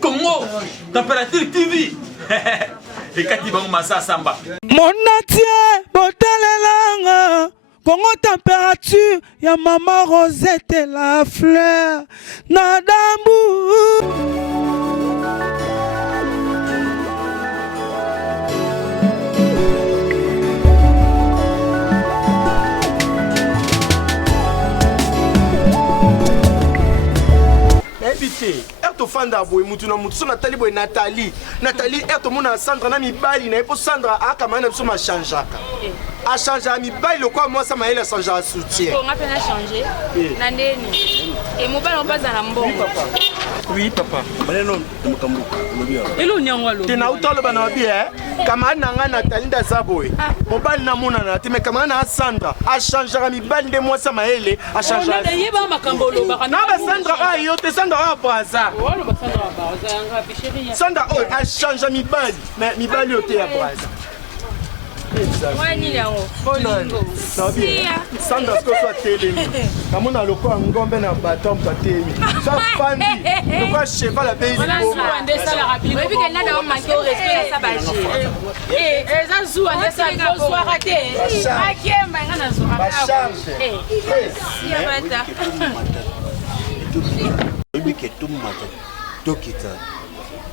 Congo, température TV. Et quand il va massa samba. Mon atier, botalelanga. Congo température, ya maman Rosette et la fleur. Nadambu. Erto fanda boy mutu na mutu so Nathalie boy Nathalie erto mona Sandra na mibali na epo Sandra akama na biso ma changeaka a changer mibali le quoi moi ça m'a il a changer à soutien on a peine changer na ndeni et mobile on passe dans la mbongo oui papa maneno mukambu elo nyangwa lo tena utolo bana bien kama nanga Nathalie ndaza boy mobile na mona na te mais kama na Sandra a changer mibali de moi ça m'a il a changer na yeba makambo lo ba na ba Sandra ayo te Sandra a braza Sandra oh a changer mibali mais mibali o te ya braza wani yango Sandra sko soit télé kamona loko ngombe na batom patemi ça fandi loko cheval la pays et puis qu'elle n'a manqué au respect ça bagé ça joue à ça bonsoir raté akemba ngana zo ba charge si abata que tout matin dokita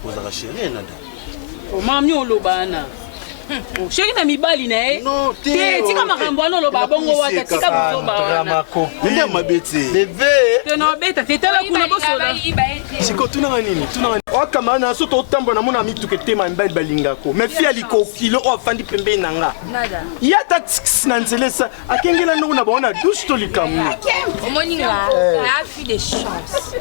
ozaka chérie nada mami olobana chérie na mibali na e non tika makambo wana oloba bongo wata tika bozoba wana ndia mabeti bébé teno beta tetala kuna bosola siko tunanga nini tunanga wakama na so to tambo na mona mituke tema mbali balingako mais fi aliko kilo o afandi pembe nanga nada yata tix na nzelesa akengela ndongo na bona douche to likamu omoninga na fi de chance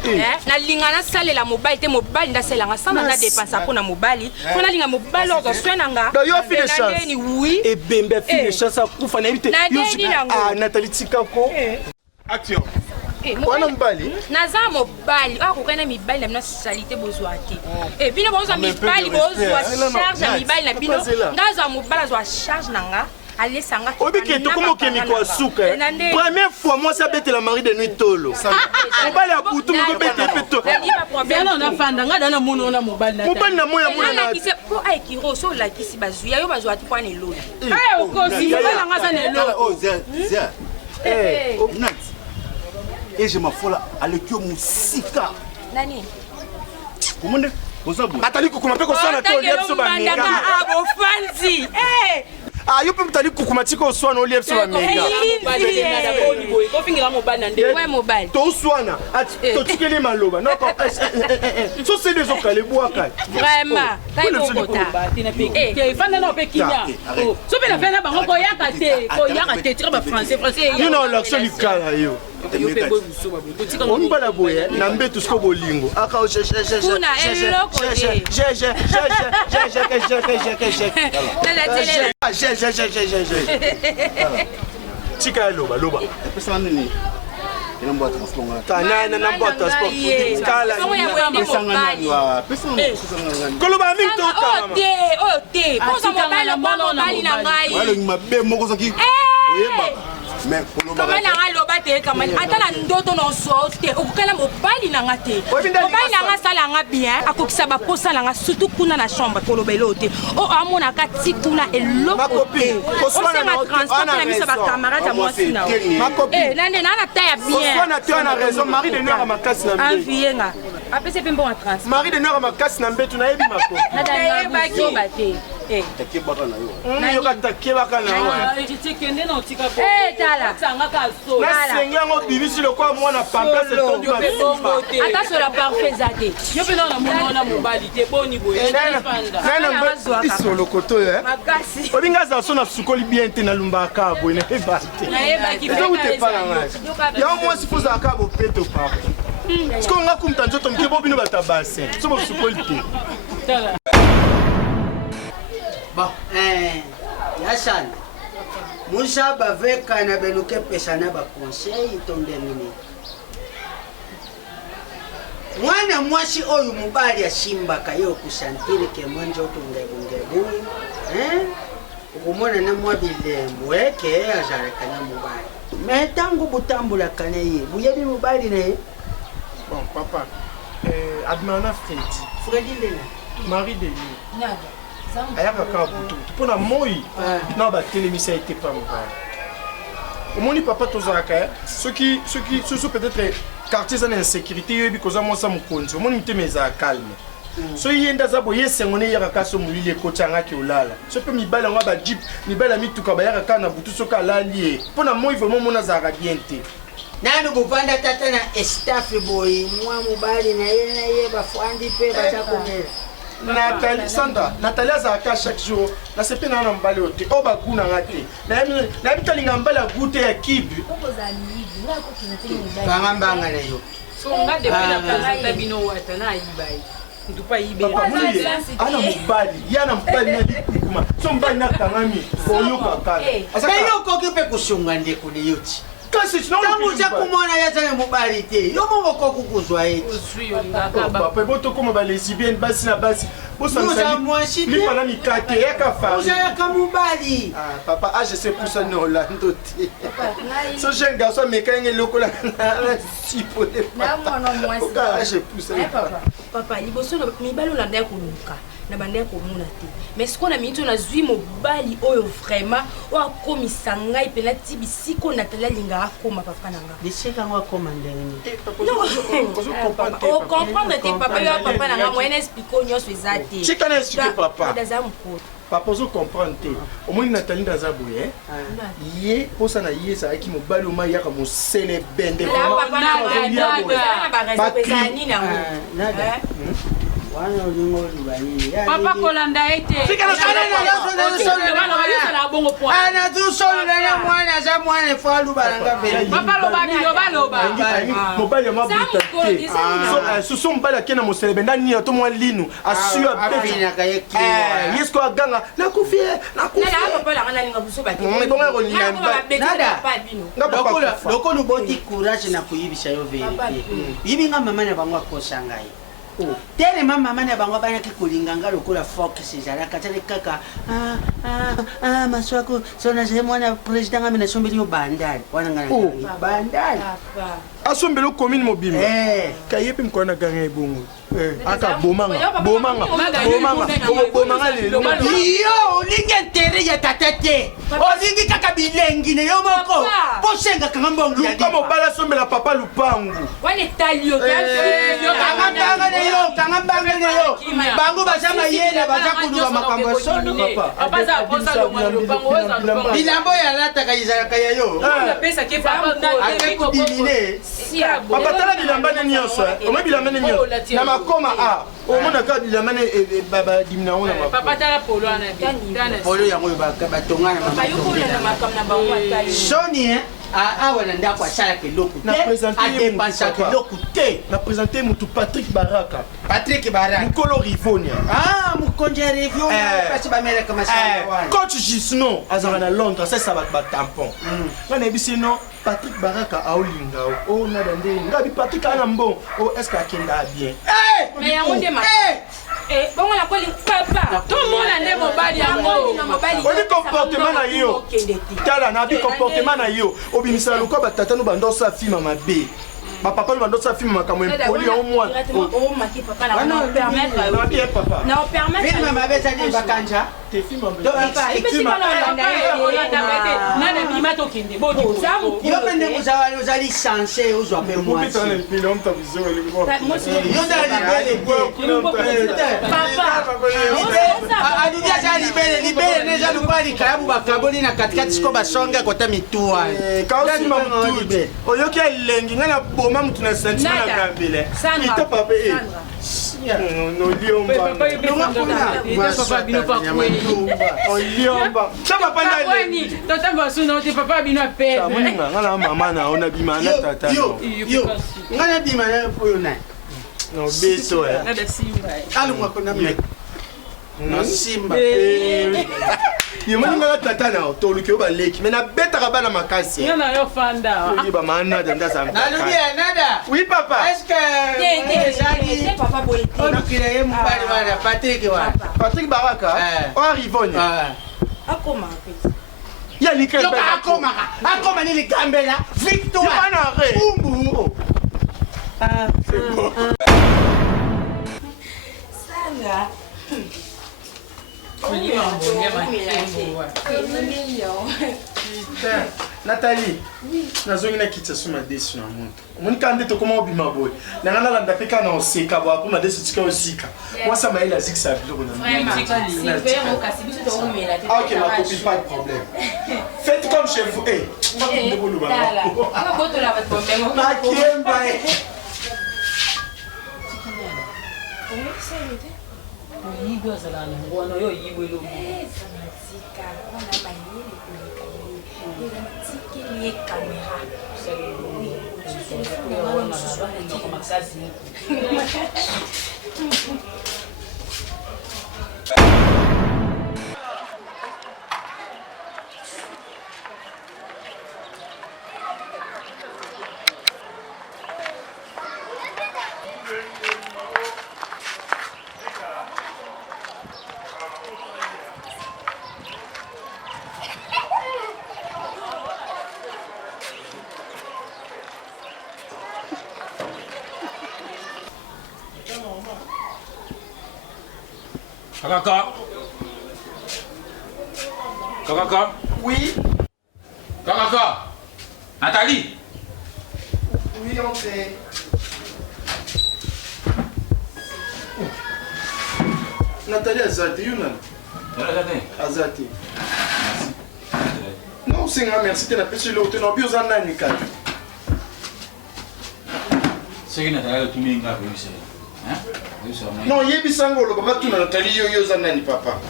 na linga na sale la mobile te mobile ndassela nga sama na dépense pour na mobile pour na linga mobile ozo swenanga yo fi de chance oui et bembe fi de chance akufa na ibite ah Nathalie Tikako action wana mbali naza mobali akokana mibali na bino salité bozwa te e bino bozwa mibali bozwa charge ya mibali na bino ngaza mobali azwa charge nanga alesanga obike tokomoke miko suka première fois moi ça bête la mari de nuit tolo mobali ya butu moko bête peto bien on a fanda nga dana mono na mobali na moya mona na kise po ay kiro so la kisi bazuya yo bazwa ti kwane lo eh okosi mobali nga za ne lo oh zia nat et je m'affola avec yo musika nani comment on Nathalie kokuma pe ko sona to liep so ba mega abo fancy ah yo pe Nathalie kokuma tiko sona o liep so ba mega ko fingira mobali na nde ouais mobali to sona to tikeli maloba non so c'est des okale boaka vraiment kai bokota eh fanda na pe kinya so pe na fanda bango ko yaka te tira ba français you know l'action du kala yo on bala boye na mbetu sko bolingo aka o tika loba loba pesa nini ina mbwa transport kana na mbwa transport kala pesa koloba mingi to te posa mobali na ngai wale mabe moko soki oyeba mais kama na ngaloba te kama atala ndoto no so te okukala mobali na nga te mobali na nga sala nga bien akokisa ba posa na nga surtout kuna na chambre koloba elote o amona ka tikuna eloko te osanga transport na miso ba camarade ya mwasi na nande na taya bien oswana te na raison mari de noir makasi na mbetu envienga apese pe mbonga transport mari de noir makasi na mbetu na yebi mako na dana ba te takebaka na yo yo katakebaka na yo tala nasengi yango bibisi lokwa mwana pampa setondu ata sola parfait zate yo pe na mona mobali te boni boye iso lokoto obinga za so na sukoli bien te na lumbaka boye na ebate ezokute pala ngai yango mwasi fozalaka bopeto papa siko nga kumta nzoto mike bo bino bata basin so bosukoli te bon yashan Musa baveka na benuke pesa na ba conseil tonde nini mwana mwasi oyu mubali asimba kayo kusantire ke mwanjo tungebungebu ukumona na mwabilembo eke azareka na mubali metangu butambula kane ye buyebi mubali ne bon papa admirana Freddy Lena. Marie de lui. Ayaka kaka butu. Mpona moi na batelemisa ete pa mobali. Omoni papa tozalaka soki peut-être quartier eza na insécurité yoyebi koza mwasa mokonzi omoni mitema ezala calme. So ye nda za boye sengone yaka kaso mulili ekoti angaki olala. So pe mibali yango bajip mibali ya mituka bayaka kaka na butu soki alali ye. Mpona moi vraiment mona azalaka bien te. Nani kupanda tata na estafe boy mwa mobali na ye bafwandi pe bachakomela. Nathalie Sandra, Nathalie azalaka chaque jour na sepe na na mbali ote o baguna ngate. Na bitalinga mbali ya gute ya kibu. Kanga mbanga na yo. So nga depuis la présenter bino wata na ibai. Ntupa ibe. Ana mobali, yana mbali na likuma. So mbali na kangami, oyoka kala. Kayo koki pe kusunga ndeko ni yoti. Kasi tangu cha kumona yatana mobali te. Yo mongo koku kuzwa eti. Papa boto koma ba lesbienne basi na basi. Lipa na mikate yaka fa. Yaka mobali. Ah papa, je sais pour ça no Orlando te. So jeune garçon mekenge lokola na tipo de. Na mwana mwasi. Je pousse. Papa, liboso na mibali olanda ya koluka. Na bande ya komuna te. Mais ce qu'on a mis na zui mobali oyo vraiment o akomisa ngai pena tibisiko Nathalie linga akoma papa nanga. Biseka ngwa koma ndenge. Non, comprendre te papa yo papa nanga moyen expliquer nyonso ezate. Tu connais ce que papa. Daza mko. Papa zo comprendre te. Au moins Nathalie daza boye. Ye posa na ye za ki mobali o mayaka mo sele bende. Papa na ba raison nini nango. Wana ulingo libani. Papa kolanda ete. Ana tu solo na mwana za mwana falu balanga beli. Papa loba bino baloba. Mobali ya mabuta te. So so mbala kena mo sele benda ni to mo linu. Asu abeti na kayeki. Yesko aganga na kufie na kufie. Na papa la ngana linga buso ba. Mbonga ko nyamba. Nada. Doko luboti courage na kuyibisha yo verite. Yibi nga mama na bangwa kosanga yi. Tele mama na bango bana kikulinga ngalo kula focus ezalaka tele kaka maswako sona je mwana president ngami na sombeli yo bandali wana ngana bandali asombelo commune mobile kayepe mkona ganga ebongo aka bomanga lelo yo linge ntere ya tatate olingi kaka bilengi ne yo moko posenga kanga mbongo ya kama bala sombela papa lupangu wane talio kanga mbanga ne yo bango basama yena bazakuduka makambo sonu papa za posa lo mwana lupangu bilambo ya lata kayizala kaya yo pesa ke papa na ko biline papa tala bilamba nini nyonso omwe bilamba nini nyonso na makoma a omona ka bilamba ne baba dimna ona papa tala polo ana bi polo yango batongana papa yukola na makam na bango atali soni awa na ndako asala keloko te adepansa keloko te na présenter mutu Patrick Baraka mukolo Rivonia mukonzi ya Rivonia pasi bameleka masala wana coach Gisnon azala na Londres asesa bato batampon wana ebisi no Patrick Baraka aolinga o na dande ngabi Patrick ana mbon o est-ce que akenda bien mais yango nde ma bongo na koli papa tout le monde a ne mobali yango oli comportement na yo tala na bi comportement na yo obimisa lokwa batata no bandosa fima mabe papa no bandosa fima makamwe poli au moi o maki papa na on permettre na bien papa na permettre mimi mama besa ni bakanja te fima mabe papa ipi bana na na bima to kende bo di zamu yo pende kuzawali uzali chance uzwa pe moi yo ndali papa adudia za libele neza lupali kayabu bakaboli na katikati siko basonga kota mitua kausi mamutu oyoki elengi ngana boma mutu na sentiment na gambele ito papa no liomba papa bino pa liomba chama panda ni totamba suna ote papa bino pe muninga ngana mama na ona bima na tata yo ngana bima na poyo na no beto ya na simba alu mwako na me na simba yo muninga tata na to lukyo ba leki mena betaka bana makasi ngana yo fanda ni ba mana danda za nalubia nada oui papa est-ce que papa boy on kile mbali wana Patrick Baraka o Rivonia akoma pesa ya likembe akoma ni ligambela victoire umbu c'est bon Nathalie, nazongi na kitsa suma desi na muntu. Muni kande to koma obima boy. Na ngana landa peka na oseka bo akoma desi tika osika. Mwasa maila ziksa biloko na. Ok, ma copine, pas de problème. Faites comme chez vous. Eh, ma Kaka. Oui. Kaka. Nathalie. Oui, entrez. Nathalie Azate, Yunan. Azate. Non, c'est un merci, tu n'as pas su l'autre, non, bien en année, quand c'est que Nathalie, tu m'as engagé, hein? Non, yebisango lo papa tuna Nathalie yo zanani papa.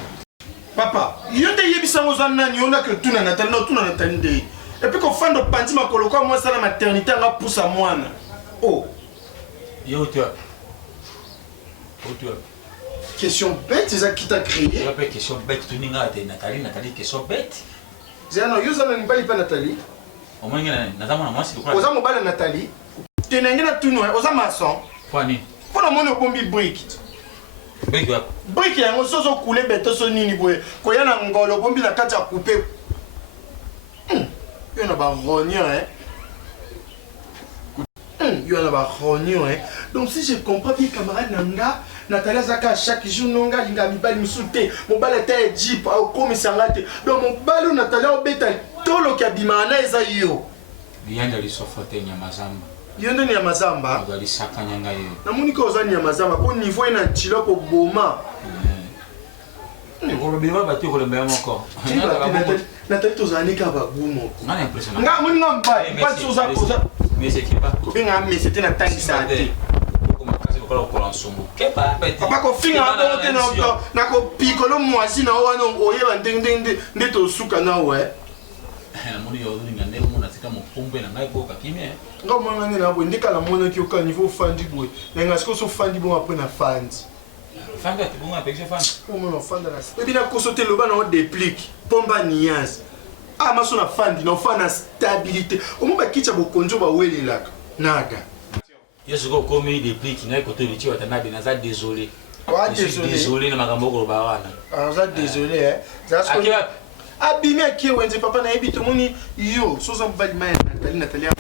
Papa, yo te yebisango zanani on a que tuna Nathalie no tuna Nathalie de. Et puis qu'on fait de panti makolo kwa moi ça la maternité nga poussa mwana. Oh. Yo tu. Question bête, c'est ça qui t'a créé. Je pas question bête tu ninga te Nathalie question bête. Zeno yo zanani bali pa Nathalie. Au moins nazama na mwasi lokala. Oza mobala Nathalie. Tenengena tunu oza maçon. Kwani? Pour le monde bombi brique. Brique yango sozo couler beto so nini boye. Ko yana ngolo bombi la kati ya couper. Yo na ba rognon hein. Yo na ba rognon hein. Donc si je comprends bien camarade nanga, Nathalie Zaka chaque jour nonga linga mibali musute. Mon bal était jeep au commissariat. Donc mon bal Nathalie obeta tolo ki abimana eza yo. Bianda li sofote nyamazamba. Yende ni ya mazamba. Ngali sakanya ngaye. Na moni ko ozani ya mazamba po niveau ina ntilo po boma. Ko beba ba ti ko le mbaya moko. Nathalie tozani ka ba gumo. Ngana impression. Nga moni ngamba pas soza koza. Mais c'est qui pas. Ko binga mais c'était na tangi sa te. Ko makazi ko la ko lansongo. Ke ba peti. Papa ko finga ba te na ko pikolo mwasi na wana oyeba ndenge nde to suka na we. Na moni yo ndinga ndeko mona tika mopombe na ngai ko kakimie. Nga mwana ngena bo ndika la mona ki oka niveau fandi boy. Nga siko so fandi bon après na fandi. Fandi ti bon avec ce fandi. O mona fandi la. Et puis na ko sote loba na o déplique. Pomba niance. Ah maso na fandi na fa na stabilité. O mo ba kicha bo konjo ba welelaka. Nada. Yesu ko komi déplique ngai ko to lichi watanabe na za désolé. Désolé na makambo ko ba wana. Ah ça désolé hein. Ça ce que abimi aki wenze papa na ebi to moni yo so so bali mai Nathalie.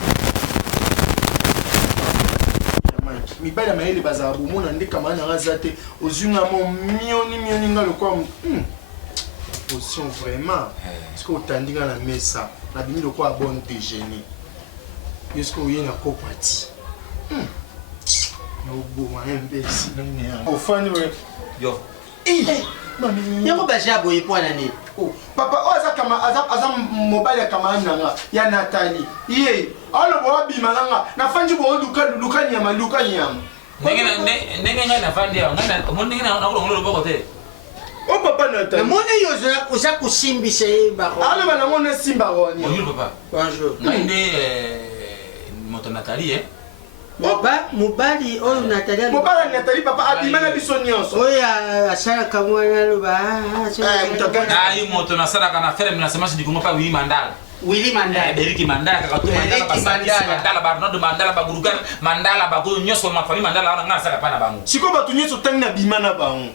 Mibali ya mayele baza bomona ndeka mana razate ozunga mo mioni ngalo kwa position vraiment parce que otandinga na mesa na bimi lokwa bon déjeuner est-ce que oyenga ko parti no bo wa mbesi nani ya ofani we yo mami yango baja boye pwana nini papa oza kama aza mobile kama nanga ya Nathalie ye alo bo bimanga na fanji bo luka nyama nenge na fandi ya ngana moni na ngolo boko te o papa Nathalie moni yo oza kusimbisa ye bako alo bana mona simba roni bonjour papa bonjour ngai moto Nathalie mobali oyo Nathalie Nathalie papa abimana biso nyonso oyo asalaka mwana loba ai moto nasalaka na ferme na semence du Congo pa Willy Mandala Deriki Mandala kakatu Mandala Barnard Mandala Bagurugan Mandala Bago nyonso ma famille Mandala wana ngasa pana bango siko batu nyonso tangi na bimana bango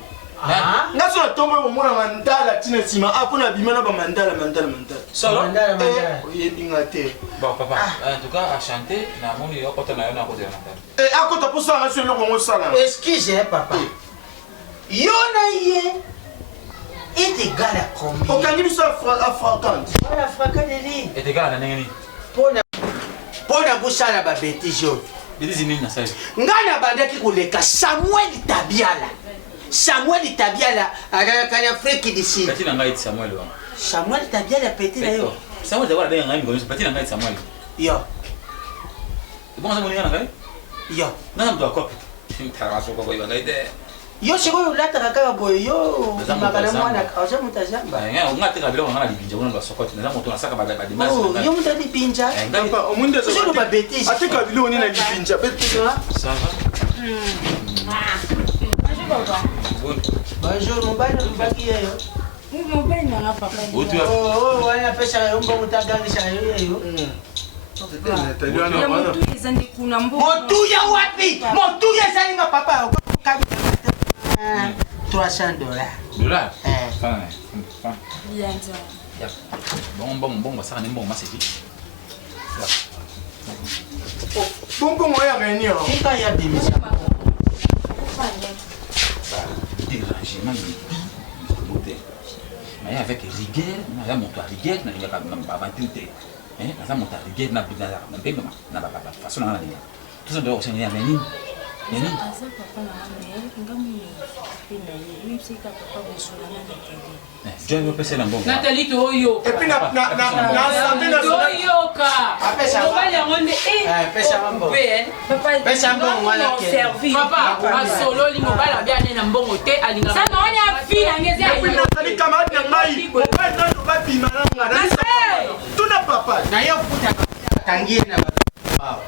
ngaso na tombe mo mona Mandala tina sima apona bimana ba Mandala solo Mandala oyebinga te bon papa en tout cas à chanter na moni yo kota na yo na côté Mandala akota posa ngaso loko ngo sala excuse papa Yonaye est égal à combien? Aucun niveau à fréquente. Voilà, fréquente de lui. Est égal à Nangani. Pour la bouche à la bêtise. Ngana bandaki koleka Samuel Tabiala. Samuel Tabiala à l'Afrique d'ici. Petit Nangaï Samuel. Samuel Tabiala petit là yo. Samuel d'abord d'un ami comme petit Nangaï Samuel. Yo. Bon Samuel Nangaï. Yo. Non doit quoi. Tu t'arraches quoi il va gaider. Yo siko lata kaka boy yo. Makala mwana kaza mutazamba. Ngate kabila ngana libinja kuna basokoti na moto na saka ba dimanche. Oh, yo mutadi pinja. Papa, au monde de ça pas bêtise. Ate kabila on est na libinja. Ça va. Bonjour, mon bal de baki yo. Mon bal na papa. Oh, wana pesa yo mbongo tagangisha yo. Motu ya wapi? Motu ya zalinga papa. 300 dollars. Dollars? Fin. Bien. Bon, ça n'est bon, c'est qui? Bon, moi, réunion. Quand il y a des missions. Dérangement, mais avec rigueur, on a monté à rigueur, on a inventé. On a monté à rigueur, on a façon de tout ça doit aussi aller à Nénin. Nathalie Toyo. Et puis, na santé nationale. Papa, solo li mobile bien na mbongo te alinga. Ça non ya fille ngezi Et puis, Nathalie camarade na mai. On va dans le bapi malanga. Tout n'a pas pas. Na yo futa tangie na ba.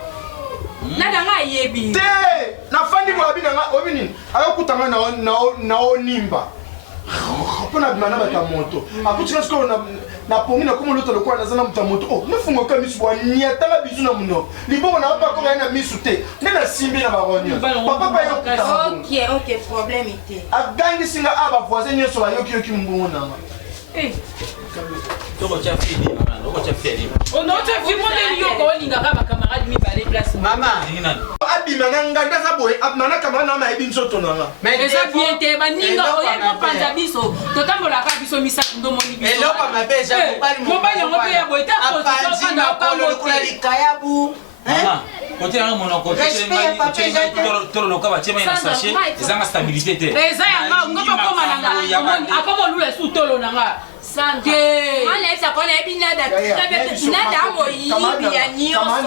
nada nga yebi. Te, na fandi mo abi na obini. Ayo kutanga na onimba. Pona bimana bata moto. Akutika siko na pongi na komo loto lokwa na zana muta moto. Oh, nefungo ka misu bwa niatanga bizu na muno. Libongo na pa ko na misu te. Nena simbi na baronyo. Papa pa yo kutanga. OK, problème était. Agangi singa aba voisin nyoso ba yoki mbongo na. Eh. Toko cha fini, maman. Toko cha fini. On a fait vraiment des lieux qu'on linga ba camarade mi ba les places. Maman. Abimana nganda za boy, abimana kamana na ma ebinso tonanga. Mais ça bien te ba ninga o ye ko panza biso. Totambola ka biso misa ndo moni biso. Elo pa mabeza ko ba yango pe ya boy ta ko so na ka mo kula likayabu. Maman, côté un mon côté, tout le local va tirer un sachet, ils ont la stabilité. Eza yanga ngoko ko malanga. Akomo lule su tolo nanga. Sante. Mana esa kona ebi nada. Nada mo yibi ya nyoso.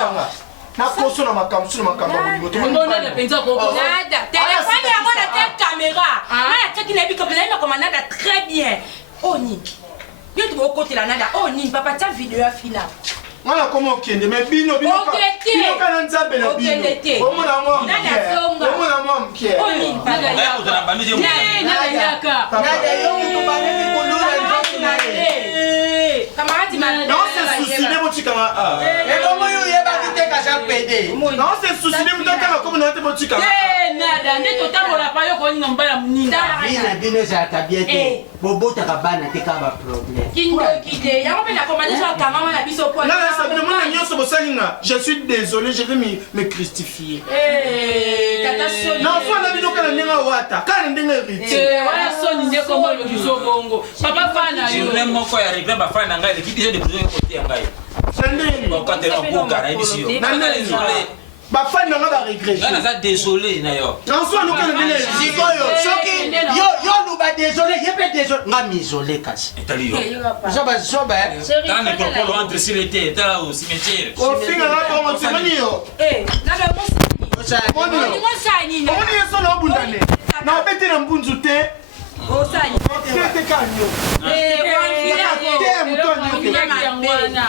Na koso na makamsu na makambo moto. Mbona na penza ko. Nada. Téléphone yango na te caméra. Mana teki na bi comme na ko nada très bien. Oni. Yo tu côté la nada. Oni papa ta vidéo afila. Ngala komo kende mais bino kana nzambe na bino. Omona mwa. Omona mwa mkie. Oni nada yaka. Nada yo mutu banene kulula njoki na ye. Camarade ma. Non c'est souci de botika ah. Et comment yo yeba kiteka ja PD. Non c'est souci de mutaka comme na te botika. Nada ndeto tambola pa yo ko ninga mbala mninga. Bina bino za tabiete. Bobota kabana te ka ba problème. Kindo kide. Yango pe na commandé sur kamama na biso po. Je suis désolé, je vais me christifier. Non, faut la vidéo que la wata. Quand on dit voilà son inde comme le biso bongo. Papa fana yo. Je n'aime pas y arriver ma fana ngai, qui déjà de besoin côté ngai. Sandé. Bon quand elle en bouga na émission. Désolé. Ba fan na ba regret. Nga désolé na yo. Non, soit nous quand on dit Sikoyo, soki yo nous ba désolé, yebe désolé. Nga misolé kasi. Etali yo. Zoba. Dans les propos entre silete, dans au cimetière. au final là on se mani yo. Nada mo sani. On est sur la bundane. Na bete na mbunzu te. O sani. Te kanyo.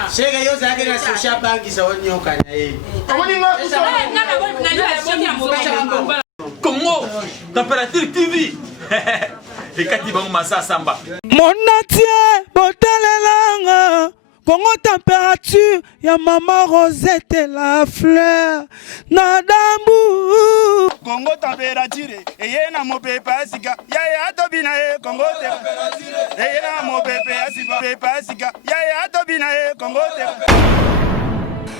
Sega yo zake na social bank sa onyoka na ye. Congo, température TV. Et quand il va commencer à samba. Mon atier, botalelanga. Congo température, ya maman Rosette la fleur. Nadambu. Congo température, et na mo pepa sika. Ya tobina e Congo température. Et na mo pepa sika. Ya tobina e Congo température.